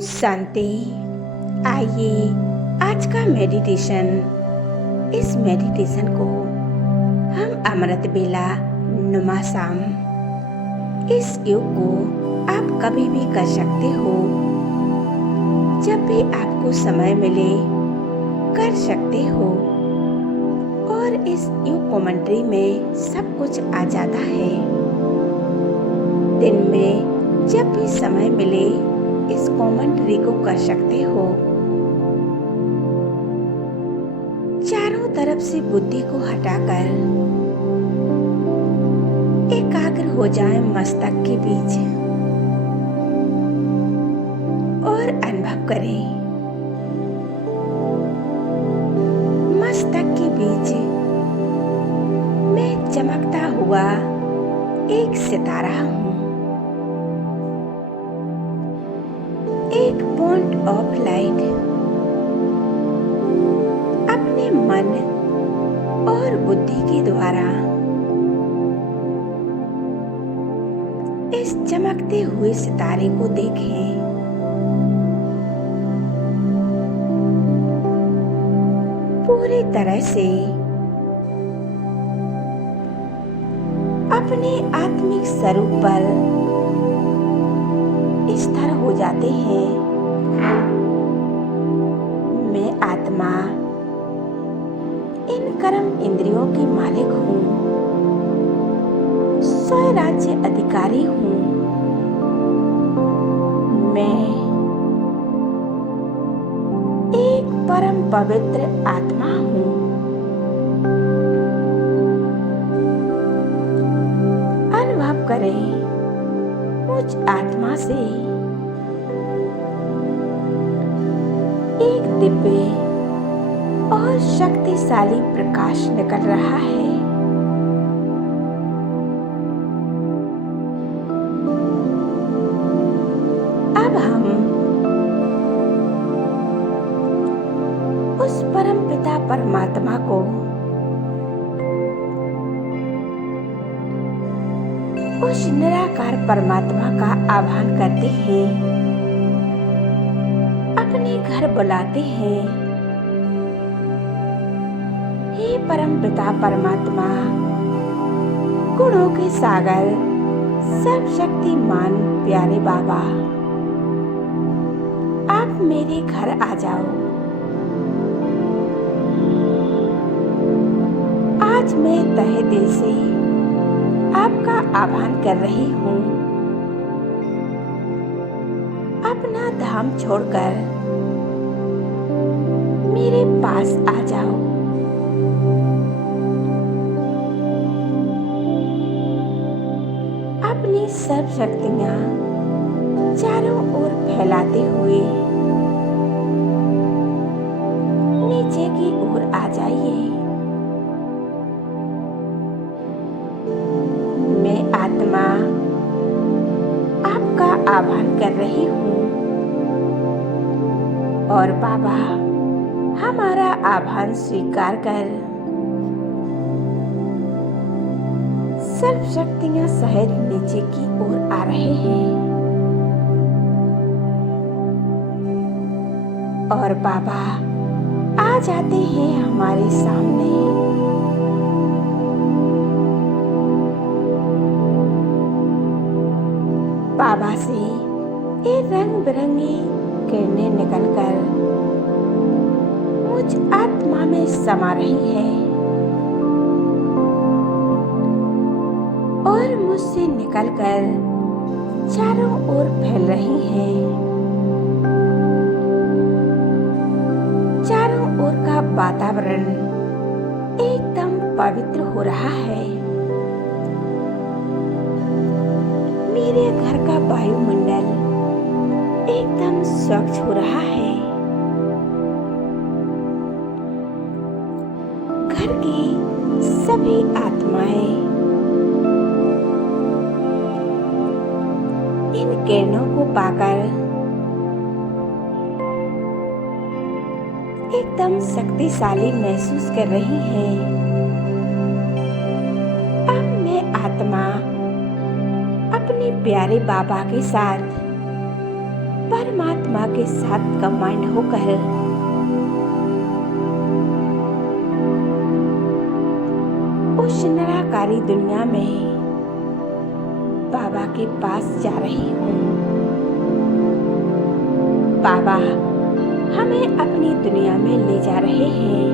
शांति। आइए आज का मेडिटेशन, इस मेडिटेशन को हम अमृत बेला नुमा शाम, इस योग को आप कभी भी कर सकते हो, जब भी आपको समय मिले कर सकते हो। और इस योग कमेंट्री में सब कुछ आ जाता है। दिन में जब भी समय मिले इस कमेंट्री को कर सकते हो। चारों तरफ से बुद्धि को हटाकर एकाग्र हो जाए मस्तक के बीच और अनुभव करें मस्तक के बीच मैं चमकता हुआ एक सितारा हूँ, एक पॉइंट ऑफ लाइट अपने मन और बुद्धि के द्वारा इस चमकते हुए सितारे को देखें। पूरी तरह से अपने आत्मिक स्वरूप पर स्थिर हो जाते हैं। मैं आत्मा इन कर्म इंद्रियों की मालिक हूँ, स्वराज्य अधिकारी हूँ। मैं एक परम पवित्र आत्मा हूँ। अनुभव करें मुझ आत्मा से एक दिव्य और शक्तिशाली प्रकाश निकल रहा है। अब हम उस परम पिता परमात्मा को, उस निराकार परमात्मा का आह्वान करते हैं, अपने घर बुलाते हैं। हे परम पिता परमात्मा, गुणों के सागर, सर्वशक्तिमान प्यारे बाबा, आप मेरे घर आ जाओ। आज मैं तहे दिल से आपका आह्वान कर रही हूँ। अपना धाम छोड़कर मेरे पास आ जाओ। अपनी सब शक्तियाँ चारों ओर फैलाते हुए नीचे की ओर आ जाइए। मैं आत्मा आपका आह्वान कर रही हूँ और बाबा हमारा आह्वान स्वीकार कर सर्व शक्तियाँ सहित नीचे की ओर आ रहे हैं। और बाबा आ जाते हैं हमारे सामने। बाबा से ये रंग बिरंगी किरणें निकलकर मुझ आत्मा में समा रही है और मुझसे निकलकर चारों ओर फैल रही है। चारों ओर का वातावरण एकदम पवित्र हो रहा है। मेरे घर का वायुमंडल एकदम स्वच्छ हो रहा है। घर की सभी आत्माएं इन किरणों को पाकर एकदम शक्तिशाली महसूस कर रही हैं। अब मैं आत्मा अपने प्यारे बाबा के साथ परमात्मा के साथ कंबाइंड होकर उस निराकारी दुनिया में बाबा के पास जा रही हूँ। बाबा हमें अपनी दुनिया में ले जा रहे हैं,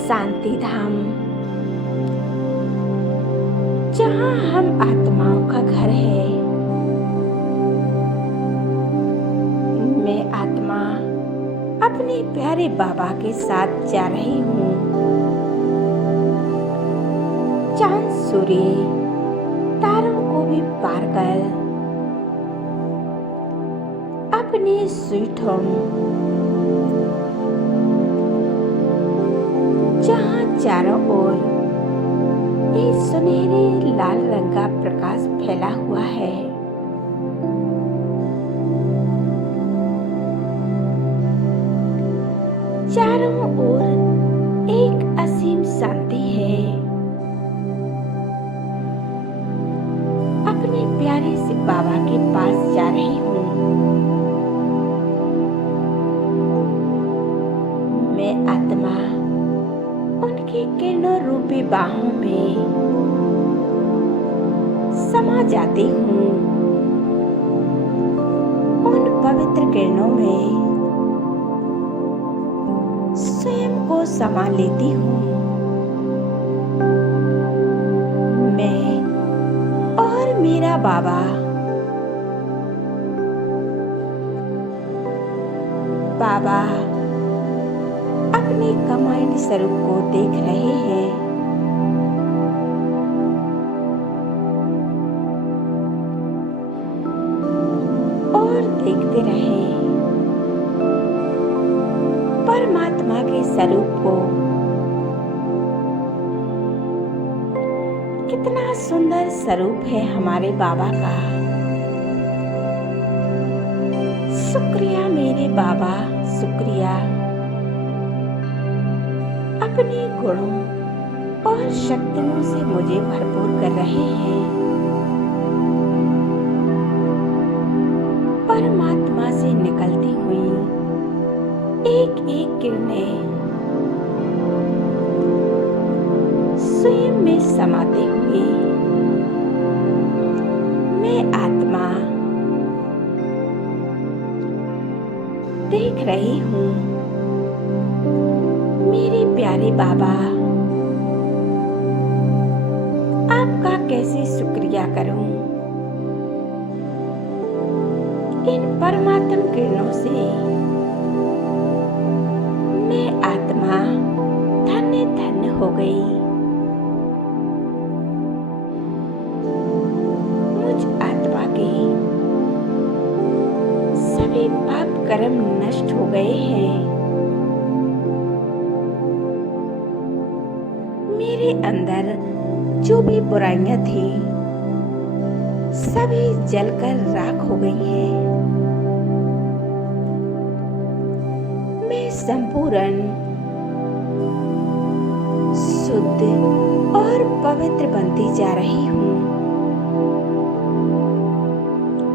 शांति धाम, जहाँ हम आत्माओं का घर है। मैं आत्मा अपने प्यारे बाबा के साथ जा रही हूँ। चांद सूर्य तारों को भी पार कर अपने स्वीट होम, जहाँ चारों ओर एक सुनहरे लाल रंग का प्रकाश फैला हुआ है। चारों ओर एक असीम शांति है। अपने प्यारे से बाबा के पास जा रही हूँ। मैं आत्मा उनकी किरणों रूपी बाहों में समा जाती हूँ। उन पवित्र किरणों में स्वयं को समा लेती हूँ। मैं और मेरा बाबा अपने कमांड स्वरूप को देख रहे हैं। और देखते रहे परमात्मा के स्वरूप को। कितना सुंदर स्वरूप है हमारे बाबा का। शुक्रिया मेरे बाबा, शुक्रिया। अपने गुणों और शक्तियों से मुझे भरपूर कर रहे हैं। परमात्मा से निकलती हुई एक एक किरणें स्वयं में समाते हुए मैं आत्मा देख रही हूँ। मेरे प्यारे बाबा, आपका कैसे शुक्रिया करूं। इन परमात्म किरणों से मैं आत्मा धन्य धन्य हो गई। मुझ आत्मा के सभी पाप कर्म नष्ट हो गए हैं। मेरे अंदर जो भी बुराइयां थी सभी जलकर राख हो गई हैं। मैं संपूर्ण शुद्ध और पवित्र बनती जा रही हूँ।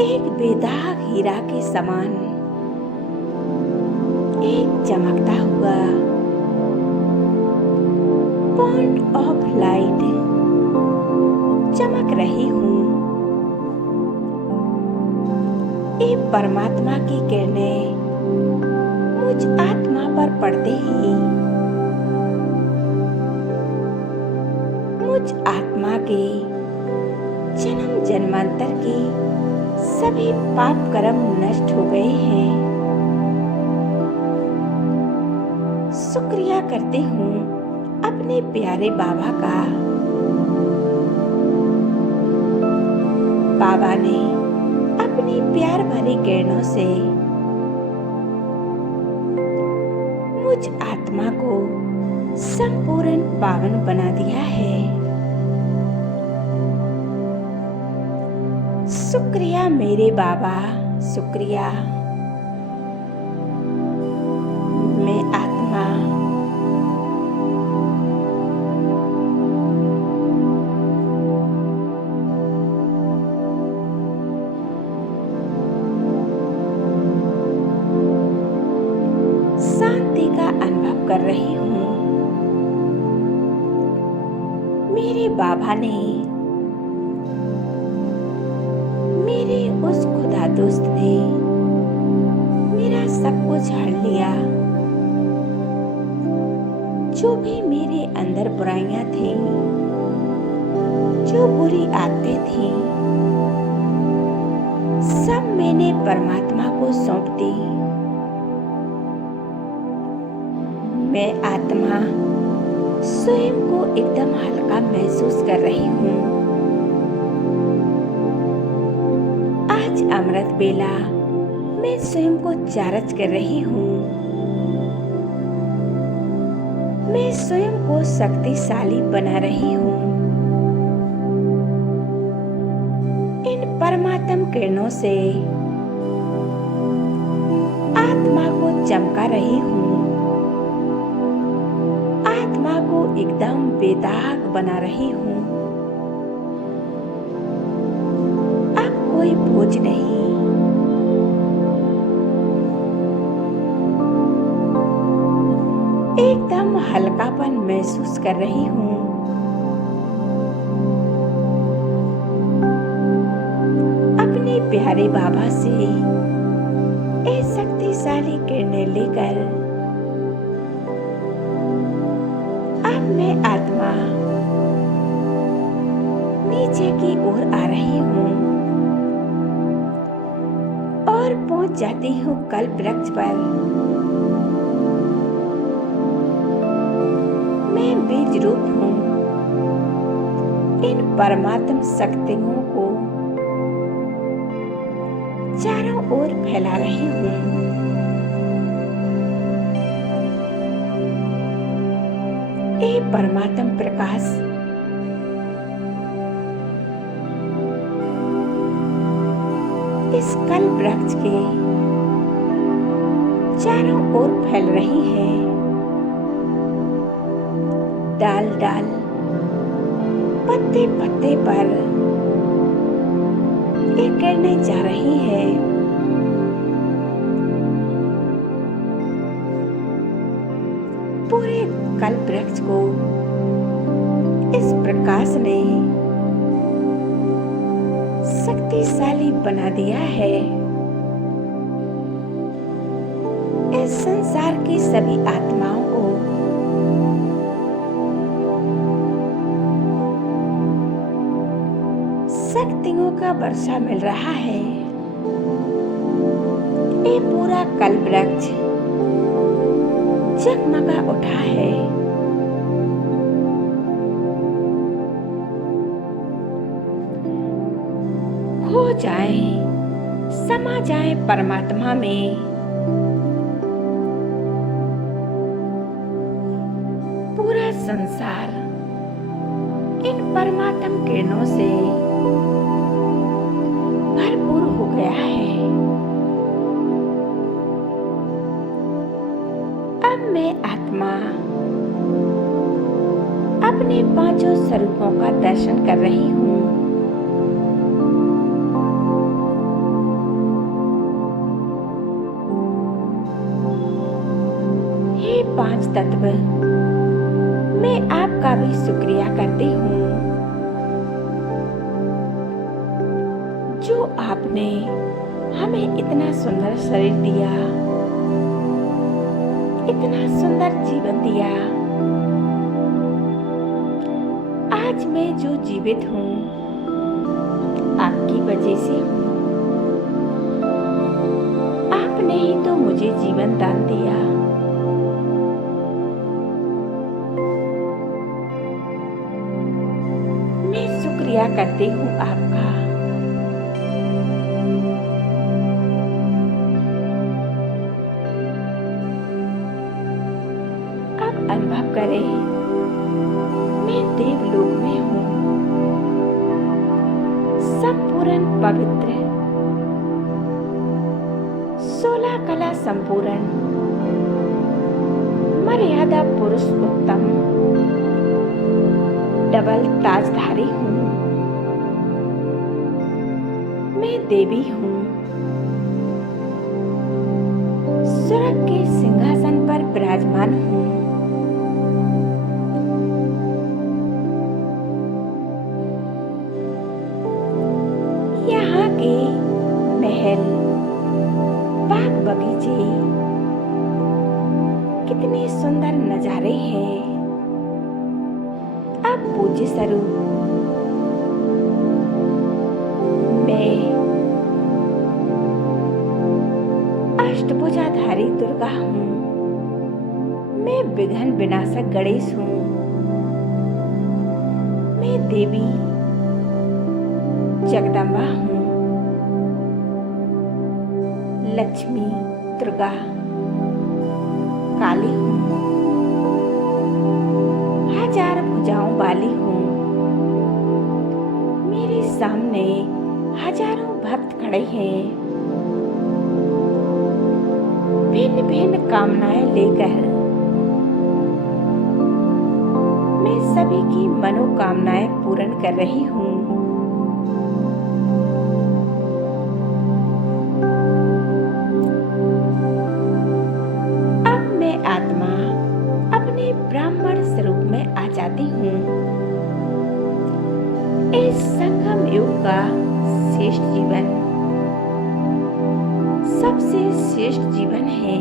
एक बेदाग हीरा के समान एक चमकता हुआ पॉइंट ऑफ लाइट चमक रही हूँ। ये परमात्मा की किरणें मुझ आत्मा पर पड़ते ही मुझ आत्मा के जन्म जन्मांतर के सभी पाप कर्म नष्ट हो गए हैं। शुक्रिया करती हूँ अपने प्यारे बाबा का। बाबा ने अपनी प्यार भरी किरणों से मुझ आत्मा को संपूर्ण पावन बना दिया है। शुक्रिया मेरे बाबा, शुक्रिया। मैं आत्मा रही हूँ। मेरे बाबा ने मेरे उस खुदा दोस्त ने मेरा सब कुछ हड़ लिया। जो भी मेरे अंदर बुराइयां थीं, जो बुरी आदतें थीं, सब मैंने परमात्मा को सौंप दी। मैं आत्मा स्वयं को एकदम हल्का महसूस कर रही हूँ। आज अमृत बेला मैं स्वयं को चार्ज कर रही हूँ। मैं स्वयं को शक्तिशाली बना रही हूँ। इन परमात्म किरणों से आत्मा को चमका रही हूँ। आत्मा को एकदम बेदाग बना रही हूँ। अब कोई बोझ नहीं। एकदम हल्कापन महसूस कर रही हूँ। अपने प्यारे बाबा से ये शक्तिशाली किरणें लेकर अब मैं आत्मा नीचे की ओर आ रही हूँ और पहुंच जाती हूँ कल्प वृक्ष पर। मैं बीज रूप हूँ। इन परमात्म शक्तियों को चारों ओर फैला रही हूँ। ये परमात्म प्रकाश इस कल्प वृक्ष के चारों ओर फैल रही है। डाल डाल, पत्ते पत्ते पर ये किरणें जा रही है। पूरे कल्प वृक्ष को इस प्रकाश ने शक्तिशाली बना दिया है। इस संसार की सभी आत्माओं को शक्तियों का वर्षा मिल रहा है। ये पूरा कल्प वृक्ष जगमगा उठा है। खो जाए, समा जाए परमात्मा में। पूरा संसार इन परमात्म किरणों से भरपूर हो गया है। अब मैं आत्मा अपने पांचों स्वरूपों का दर्शन कर रही हूँ। हे पांच तत्व, मैं आपका भी शुक्रिया करती हूँ जो आपने हमें इतना सुंदर शरीर दिया, इतना सुंदर जीवन दिया। आज मैं जो जीवित हूँ आपकी वजह से हूँ। आपने ही तो मुझे जीवन दान दिया। मैं शुक्रिया करती हूँ आपका। अब अनुभव करें, मैं देवलोक में हूँ, संपूर्ण पवित्र, 16 कला संपूर्ण, मर्यादा पुरुष उत्तम, डबल ताजधारी हूँ। मैं देवी हूँ, स्वर्ग के सिंहासन पर विराजमान हूँ। महल, बाग बगीचे, कितने सुंदर नजारे हैं। अब पूज्य स्वरूप मैं अष्टभुजाधारी दुर्गा हूँ। मैं विघ्न विनाशक गणेश हूँ। मैं देवी जगदम्बा हूँ। लक्ष्मी, दुर्गा, काली हूँ। हजार भुजाओं वाली हूँ। मेरे सामने हजारों भक्त खड़े हैं, भिन्न भिन्न कामनाएं लेकर। मैं सभी की मनोकामनाएं पूर्ण कर रही हूँ। अब मैं आत्मा अपने ब्राह्मण स्वरूप में आ जाती हूँ। इस संगम युग का श्रेष्ठ जीवन सबसे श्रेष्ठ जीवन है।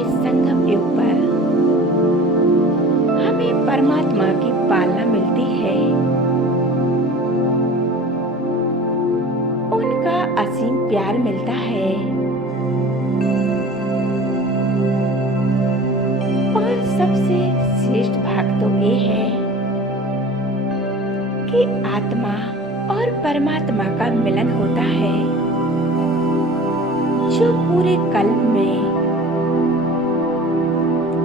इस संगम युग पर हमें परमात्मा की पालना मिलती है। उनका असीम प्यार मिलता है और सबसे श्रेष्ठ भाग तो ये है कि आत्मा और परमात्मा का मिलन होता है, जो पूरे कल्प में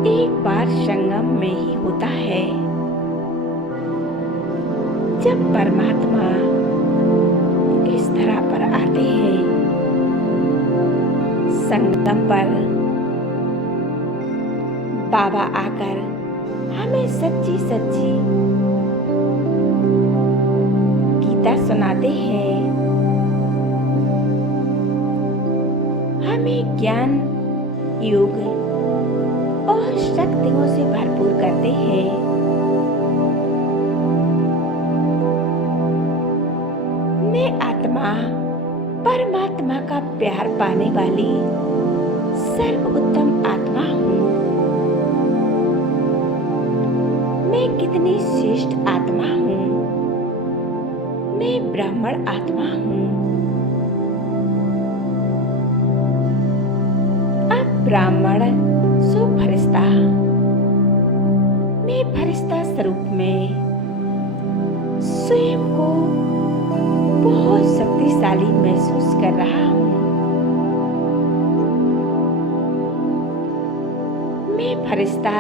एक बार संगम में ही होता है। जब परमात्मा इस धरा पर आते हैं, संगम पर बाबा आकर हमें सच्ची सच्ची गीता सुनाते हैं, हमें ज्ञान, योग और शक्तियों से भरपूर करते हैं। मैं आत्मा परमात्मा का प्यार पाने वाली सर्वोत्तम आत्मा हूँ। मैं कितनी श्रेष्ठ आत्मा हूँ। मैं ब्राह्मण आत्मा हूँ। अब ब्राह्मण सो फरिश्ता। मैं फरिश्ता स्वरूप में स्वयं को बहुत शक्तिशाली महसूस कर रहा हूँ। मैं फरिश्ता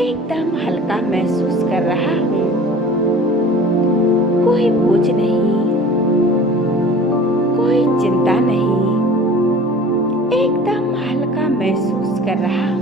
एकदम हल्का महसूस कर रहा हूँ। कोई बोझ नहीं, कोई चिंता नहीं, एकदम हल्का महसूस कर रहा हूँ।